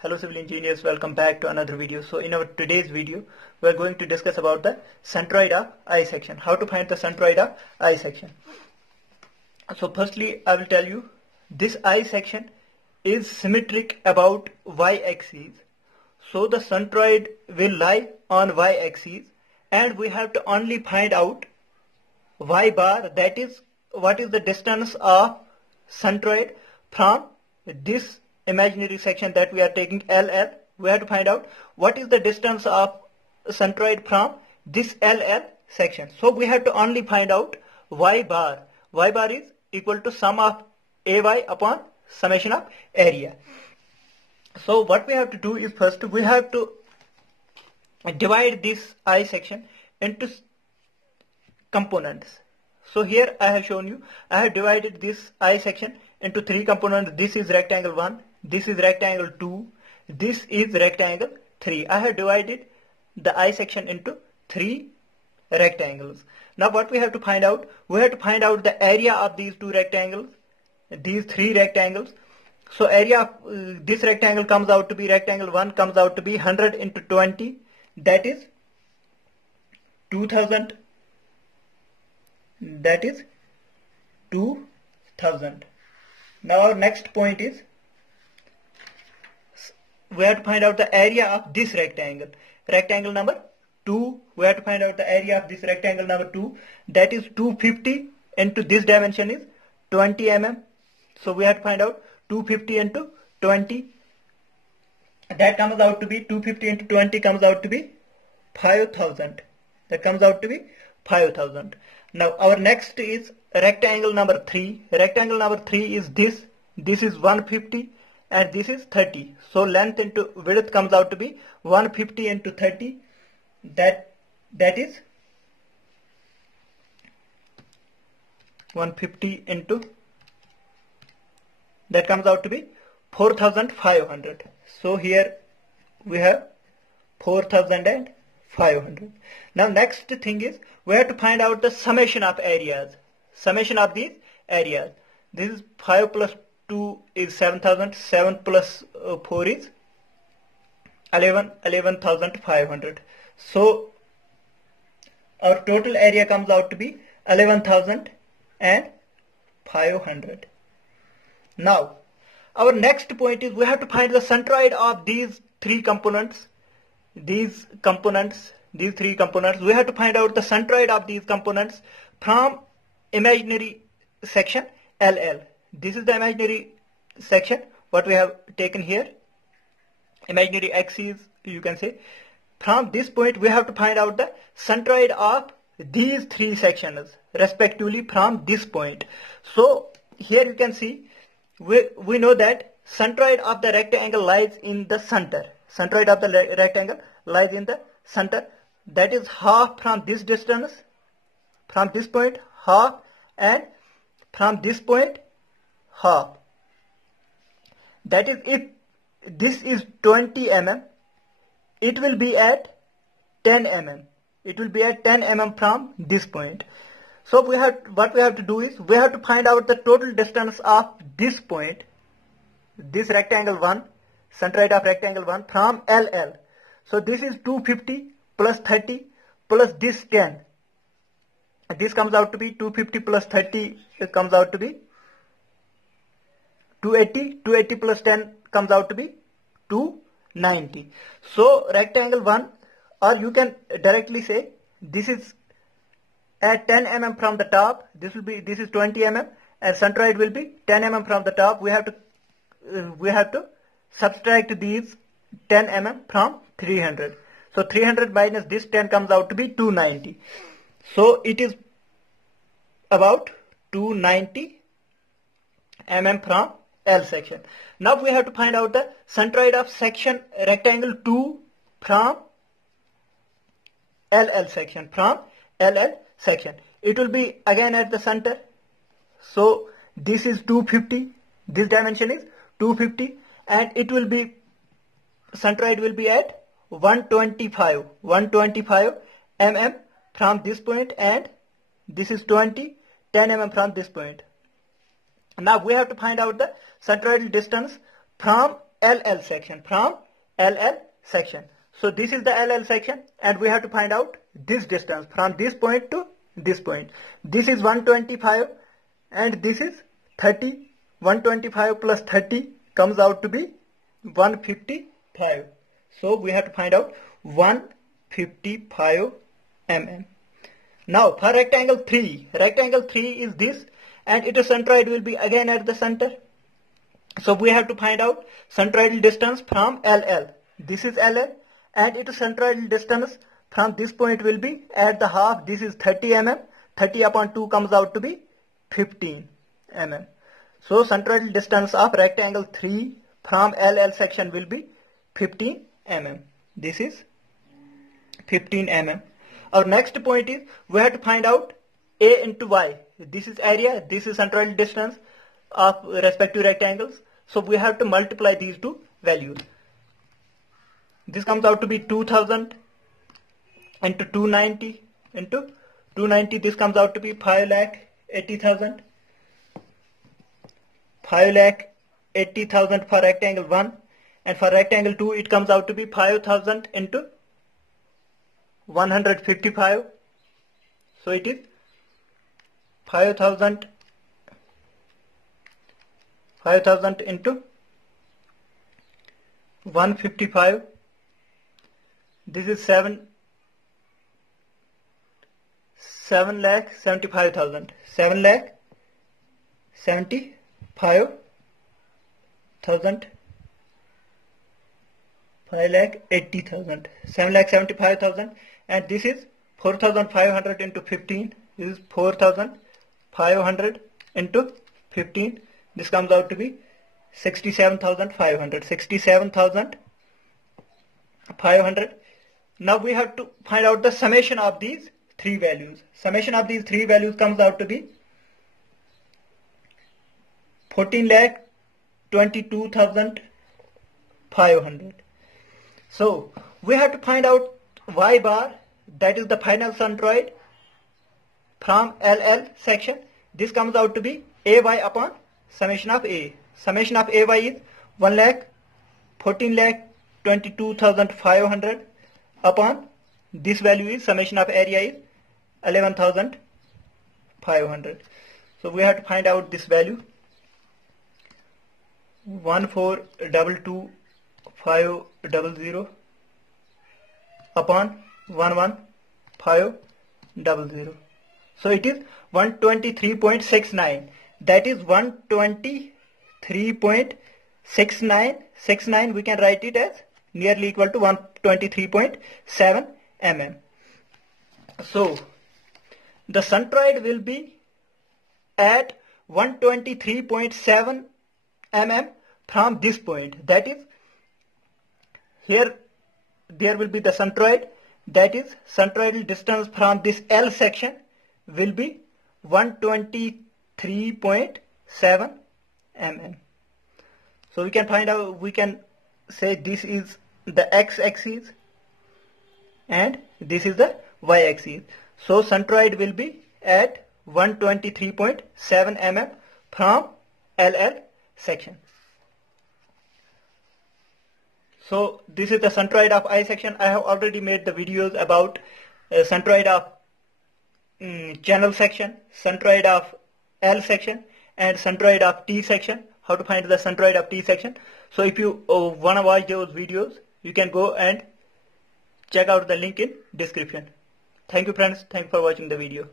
Hello civil engineers, welcome back to another video. So in our today's video, we are going to discuss about the centroid of I section. How to find the centroid of I section. So firstly, I will tell you, this I section is symmetric about y-axis. So the centroid will lie on y-axis and we have to only find out y bar, that is what is the distance of centroid from this imaginary section that we are taking LL. We have to find out what is the distance of centroid from this LL section. So we have to only find out y bar. Y bar is equal to sum of AY upon summation of area. So what we have to do is, first we have to divide this I section into components. So here I have shown you, I have divided this I section into three components. This is rectangle 1, this is rectangle 2, this is rectangle 3. I have divided the I section into three rectangles. Now what we have to find out? We have to find out the area of these two rectangles, these three rectangles. So area of this rectangle comes out to be, rectangle 1 comes out to be 100 into 20, that is 2000. That is 2000. Now our next point is, we have to find out the area of this rectangle. Rectangle number 2, we have to find out the area of this rectangle number 2, that is 250 into this dimension is 20 mm. So we have to find out 250 into 20. That comes out to be, 250 into 20 comes out to be 5000. That comes out to be 5000. Now our next is rectangle number 3. Rectangle number 3 is this. This is 150 and this is 30. So length into width comes out to be 150 into 30. That is 150 into, that comes out to be 4500. So here we have 4500. Now next thing is, we have to find out the summation of areas. Summation of these areas. This is 5 plus 2 is 7000. 7 plus 4 is 11,500. So our total area comes out to be 11,500. Now our next point is, we have to find the centroid of these three components. These three components, we have to find out the centroid of these components from imaginary section LL. This is the imaginary section what we have taken here, imaginary axis you can say. From this point we have to find out the centroid of these three sections respectively from this point. So here you can see, we know that centroid of the rectangle lies in the center. Centroid of the rectangle lies in the center. That is half from this distance, from this point half, and from this point half. That is, if this is 20 mm, it will be at 10 mm. It will be at 10 mm from this point. So what we have to do is, we have to find out the total distance of this point, this rectangle 1, centroid of rectangle 1 from LL. So this is 250 plus 30 plus this 10. This comes out to be 250 plus 30, it comes out to be 280. 280 plus 10 comes out to be 290. So rectangle 1, or you can directly say, this is at 10 mm from the top. This is 20 mm, and centroid will be 10 mm from the top. We have to subtract these 10 mm from 300. So 300 minus this 10 comes out to be 290. So it is about 290 mm from L section. Now we have to find out the centroid of section rectangle 2 from LL section. From LL section, it will be again at the center. So this is 250. This dimension is 250, and it will be, centroid will be at 125 mm from this point, and this is 10 mm from this point. Now we have to find out the centroidal distance from LL section, from LL section. So this is the LL section, and we have to find out this distance from this point to this point. This is 125 and this is 30. 125 plus 30 comes out to be 155. So we have to find out 155 mm. Now for rectangle 3 is this, and its centroid will be again at the center. So we have to find out centroidal distance from LL. This is LL, and its centroidal distance from this point will be at the half. This is 30 mm. 30 upon 2 comes out to be 15 mm. So centroidal distance of rectangle 3 from LL section will be 15 mm. This is 15 mm. Our next point is we have to find out A into Y. This is area, this is centroidal distance of respective rectangles. So we have to multiply these two values. This comes out to be 2000 into 290 into 290. This comes out to be 5,80,000. 5,80,000 for rectangle 1, and for rectangle 2 it comes out to be 5,000 into 155. So it is 5,000 into 155. This is 7,75,000. 7,75,000. 5,80,000. 7,75,000, and this is 4,500 into 15. This is 4,500 into 15. This comes out to be 67,500. 67,500. Now we have to find out the summation of these three values. Summation of these three values comes out to be 14,22,500. So we have to find out Y bar, that is the final centroid from LL section. This comes out to be AY upon summation of A. Summation of AY is 1,14,22,500 upon this value is summation of area is 11,500. So we have to find out this value. 14,22,500 upon 11,500. So it is 123.69. That is 123.69. We can write it as nearly equal to 123.7 mm. So the centroid will be at 123.7 mm from this point. That is, here there will be the centroid. That is, centroidal distance from this L section will be 123.7 mm. So we can find out, we can say this is the x-axis and this is the y-axis. So centroid will be at 123.7 mm from LL section. So this is the centroid of I section. I have already made the videos about centroid of channel section, centroid of L section, and centroid of T section. How to find the centroid of T section. So if you want to watch those videos, you can go and check out the link in description. Thank you friends. Thank you for watching the video.